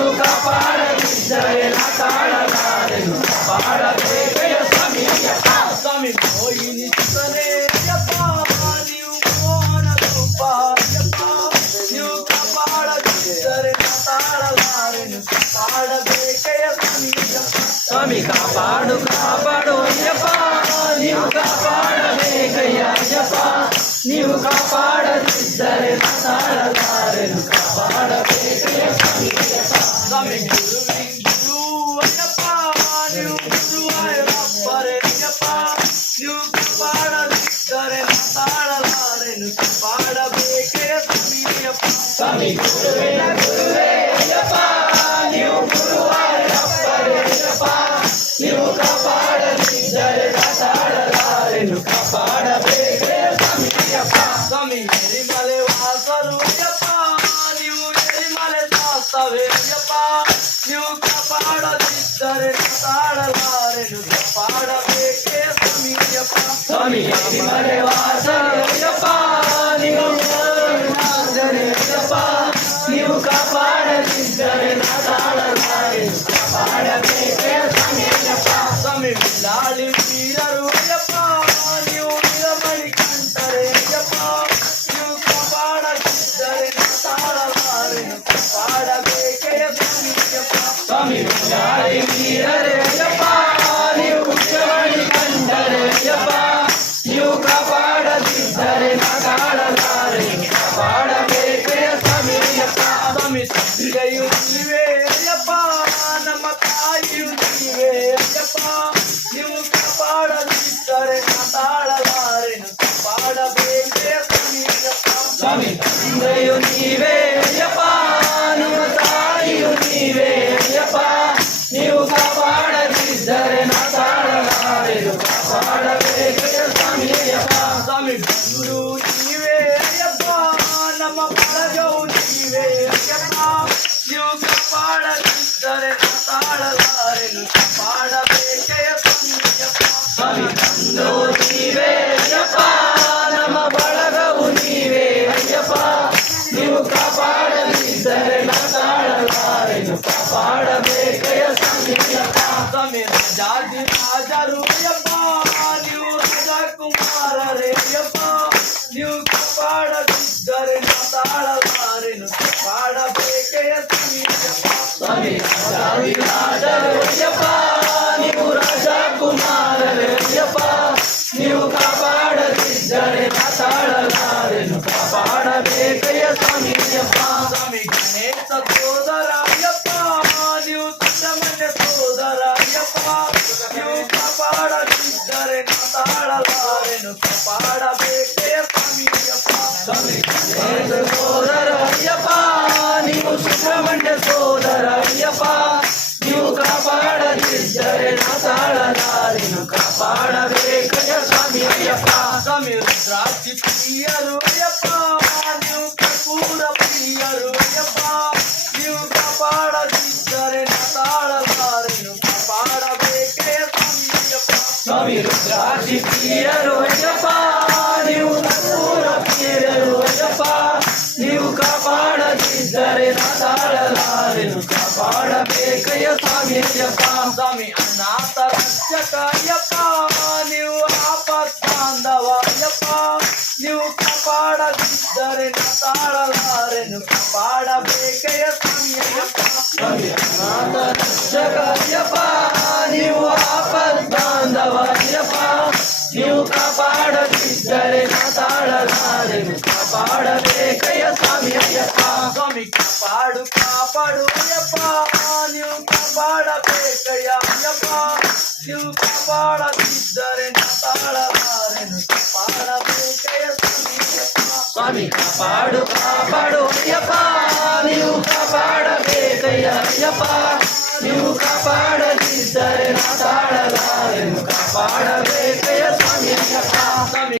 ನೀವು ಕಾಪಾಡದಿದ್ದರೆ ನಾ ತಾಳಲಾರೆನು ಕಾಪಾಡಬೇಕೆಯ ಸ್ವಾಮಿ ಅಯ್ಯಪ್ಪ ಸ್ವಾಮಿ ಮೋಹಿನಿ ಸುತನೇ ಅಯ್ಯಪ್ಪ ನೀವು ಮೋಹನ ರೂಪ ಅಯ್ಯಪ್ಪ ನೀವು ಕಾಪಾಡದಿದ್ದರೆ ನಾ ತಾಳಲಾರೆನು ಕಾಪಾಡಬೇಕೆಯ ಸ್ವಾಮಿ ಅಯ್ಯಪ್ಪ ಸ್ವಾಮಿ ಕಾಪಾಡು ಕಾಪಾಡು ಅಯ್ಯಪ್ಪ ನೀವು ಕಾಪಾಡಬೇಕಯ್ಯ ಅಯ್ಯಪ್ಪ ನೀವು ಕಾಪಾಡದಿದ್ದರೆ ನಾ ತಾಳಲಾರೆನು ಕಾಪಾಡಬೇಕಯ್ಯ ಸ್ವಾಮಿ ಅಯ್ಯಪ್ಪ ಸ್ವಾಮಿ ಗುರು ಅಯ್ಯಪ್ಪ ನೀವು ಗುರುವಾಯೂರಪ್ಪರೇ ಅಯ್ಯಪ್ಪ ನೀವು ಕಾಪಾಡದಿದ್ದರೆ ನಾ ತಾಳಲಾರೆನು ಕಾಪಾಡಬೇಕಯ್ಯ ಸ್ವಾಮಿ ಅಯ್ಯಪ್ಪ ಸ್ವಾಮಿ ಗುರುವೇ ಅಯ್ಯಪ್ಪ ನೀವು ಗುರುವಾಯೂರಪ್ಪರೇ ಅಯ್ಯಪ್ಪ ನೀವು ಕಾಪಾಡದಿದ್ದರೆ ನಾ ತಾಳಲಾರೆನು ಕಾಪಾಡಬೇಕಯ್ಯ ಸ್ವಾಮಿ ಅಯ್ಯಪ್ಪ ಸ್ವಾಮಿ ಎರಿಮಲೆ ವಾಸರು ಅಯ್ಯಪ್ಪ ನೀವು ಎರಿಮಲೆ ಶಾಸ್ತವೇ ಅಯ್ಯಪ್ಪ ನೀವು ಕಾಪಾಡದಿದ್ದರೆ ನಾ ತಾಳಲಾರೆನು ಕಾಪಾಡಬೇಕೇ ಸ್ವಾಮಿ ಅಯ್ಯಪ್ಪ ಸ್ವಾಮಿ ಎರಿಮಲೆ ವಾಸರು ಅಯ್ಯಪ್ಪ ನೀವು ಅಯ್ಯಪ್ಪ ನೀವು ಕಾಪಾಡದಿದ್ದರೆ ನಾ ತಾಳಲಾರೆನು ಕಾಪಾಡಬೇಕೇ ಸ್ವಾಮಿ ಅಯ್ಯಪ್ಪ ಸ್ವಾಮಿ ಬಿಲ್ಲಾಳಿ ವೀರರು ಅಯ್ಯಪ್ಪ ನೀವು ವೀರಮಣಿ ಕಂಠರೇ ಅಯ್ಯಪ್ಪ ನೀವು ಕಾಪಾಡದಿದ್ದರೆ ನಾ ತಾಳಲಾರೆನು ಕಾಪಾಡಬೇಕೆಯ ಸ್ವಾಮಿ ಅಯ್ಯಪ್ಪ ಸ್ವಾಮಿ ಬಿಲ್ಲಾಳಿ ವೀರರೇ ಅಯ್ಯಪ್ಪ ನೀವು ವೀರಮಣಿ ಕಂಠರೇ ಅಯ್ಯಪ್ಪ ನೀವು ಕಾಪಾಡದಿದ್ದರೆ ನಾ ತಾಳಲಾರೆನು ಕಾಪಾಡಬೇಕೆಯ ಸ್ವಾಮಿ ಅಯ್ಯಪ್ಪ ಸ್ವಾಮಿ ತಂದೆಯು ನೀವೇ ಅಯ್ಯಪ್ಪ ನಮ್ಮ ತಾಯಿಯು ನೀವೇ ಅಯ್ಯಪ್ಪ ನೀವು ಕಾಪಾಡದಿದ್ದರೆ ನಾ ತಾಳಲಾರೆನು ಕಾಪಾಡಬೇಕೇ ಸ್ವಾಮಿ ಅಯ್ಯಪ್ಪ ಸ್ವಾಮಿ ತಂದೆಯು ನೀವೇ ಅಯ್ಯಪ್ಪ ನಮ್ಮ ತಾಯಿಯು ನೀವೇ ಅಯ್ಯಪ್ಪ ನೀವು ಕಾಪಾಡದಿದ್ದರೆ ನಾ ತಾಳಲಾರೆನು ಕಾಪಾಡಬೇಕೇ ಸ್ವಾಮಿ ಅಯ್ಯಪ್ಪ ಸ್ವಾಮಿ ಬಂಧು ನೀವೇ ಅಯ್ಯಪ್ಪ ನಮ್ಮ ಬಳಗವು ನೀವೇ ಅಯ್ಯಪ್ಪ ನೀವು ಕಾಪಾಡದಿದ್ದರೆ ನಾ ತಾಳಲಾರೆನು ಕಾಪಾಡಬೇಕೆಯ ಸ್ವಾಮಿ ಅಯ್ಯಪ್ಪ ಸ್ವಾಮಿ ಬಂಧು ನೀವೇ ಅಯ್ಯಪ್ಪ ನಮ್ಮ ಬಳಗವು ನೀವೇ ಅಯ್ಯಪ್ಪ ನೀವು ಕಾಪಾಡದಿದ್ದರೆ ನಾ ತಾಳಲಾರೆನು ಕಾಪಾಡಬೇಕೆಯ ಸ್ವಾಮಿ ಅಯ್ಯಪ್ಪ ಸ್ವಾಮಿ ರಾಜಾದಿ ರಾಜರು ಅಯ್ಯಪ್ಪ ನೀವು ರಾಜಕುಮಾರರೇ ಅಯ್ಯಪ್ಪ ನೀವು ಕಾಪಾಡದಿದ್ದರೆ ನಾ ತಾಳಲಾರೆನು ಕಾಪಾಡಬೇಕೆಯ ಸ್ವಾಮಿ ಅಯ್ಯಪ್ಪ ಸ್ವಾಮಿ ರಾಜಾದಿ ರಾಜರು ಅಯ್ಯಪ್ಪ ನೀವು ರಾಜಕುಮಾರರೇ ಅಯ್ಯಪ್ಪ ನೀವು ಕಾಪಾಡದಿದ್ದರೆ ನಾ ತಾಳಲಾರೆನು ಕಾಪಾಡಬೇಕೆಯ ಸ್ವಾಮಿ ಅಯ್ಯಪ್ಪ ಸ್ವಾಮಿ ಗಣೇಶ ಸೋದರ ಅಯ್ಯಪ್ಪ ನೀವು ಸುಬ್ರಹ್ಮಣ್ಯ ಸೋದರ ಅಯ್ಯಪ್ಪ ನೀವು ಕಾಪಾಡದಿದ್ದರೆ ನಾ ತಾಳಲಾರೆನು ಕಾಪಾಡಬೇಕೆಯ ಸ್ವಾಮಿ ಅಯ್ಯಪ್ಪ ಸ್ವಾಮಿ ಗಣೇಶ ಸೋದರ ಅಯ್ಯಪ್ಪ ನೀವು ಸುಬ್ರಹ್ಮಣ್ಯ ಸೋದರ ಅಯ್ಯಪ್ಪ ನೀವು ಕಾಪಾಡದಿದ್ದರೆ ನಾ ತಾಳಲಾರೆನು ಕಾಪಾಡಬೇಕೆಯ ಸ್ವಾಮಿ ಅಯ್ಯಪ್ಪ ಸ್ವಾಮಿ ರುದ್ರಾಕ್ಷಿ ಪ್ರಿಯರು ಅಯ್ಯಪ್ಪ ನೀವು ಕರ್ಪೂರ ಪ್ರಿಯರು ಅಯ್ಯಪ್ಪ ನೀವು ಕಾಪಾಡದಿದ್ದರೆ ನಾ ತಾಳಲಾರೆನು ಕಾಪಾಡಬೇಕೆಯ ಸ್ವಾಮಿ ಅಯ್ಯಪ್ಪ ಸ್ವಾಮಿ ರುದ್ರಾಕ್ಷಿ ಪ್ರಿಯರು ಅಯ್ಯಪ್ಪ ನೀವು ಕರ್ಪೂರ ಪ್ರಿಯರು ಅಯ್ಯಪ್ಪ ನೀವು ಕಾಪಾಡದಿದ್ದರೆ ನಾ ತಾಳಲಾರೆನು ಕಾಪಾಡಬೇಕೆಯ ಸ್ವಾಮಿ ಅಯ್ಯಪ್ಪ ಸ್ವಾಮಿ ಅನಾಥ ರಕ್ಷಕ ಅಯ್ಯಪ್ಪ ನೀವು ಆಪತ್ಕಾಂದವ ಅಯ್ಯಪ್ಪ ನೀವು ಕಾಪಾಡದಿದ್ದರೆ ನಾ ತಾಳಲಾರೆನು ಕಾಪಾಡಬೇಕೆಯ ಸ್ವಾಮಿ ಅಯ್ಯಪ್ಪ ಸ್ವಾಮಿ ಅನಾಥ ರಕ್ಷಕ ಅಯ್ಯಪ್ಪ ನೀವು ಆಪತ್ಕಾಂದವ ಅಯ್ಯಪ್ಪ ನೀವು ಕಾಪಾಡದಿದ್ದರೆ ನಾ ತಾಳಲಾರೆನು ಕಾಪಾಡಬೇಕೆಯ ಸ್ವಾಮಿ ಅಯ್ಯಪ್ಪ ಸ್ವಾಮಿ ಕಾಪಾಡು ಕಾಪಾಡು ಅಯ್ಯಪ್ಪ ನೀವು ಕಾಪಾಡಬೇಕಯ್ಯ ಅಯ್ಯಪ್ಪ ನೀವು ಕಾಪಾಡದಿದ್ದರೆ ನಾ ತಾಳಲಾರೆನು ಕಾಪಾಡಬೇಕೆಯ ಸ್ವಾಮಿ ಅಯ್ಯಪ್ಪ ಸ್ವಾಮಿ ಕಾಪಾಡು ಕಾಪಾಡು ಅಯ್ಯಪ್ಪ ನೀವು ಕಾಪಾಡಬೇಕಯ್ಯ ಅಯ್ಯಪ್ಪ ನೀವು ಕಾಪಾಡದಿದ್ದರೆ ನಾ ತಾಳಲಾರೆನು ಕಾಪಾಡಬೇಕೆಯ ಸ್ವಾಮಿ ಅಯ್ಯಪ್ಪ ಸ್ವಾಮಿ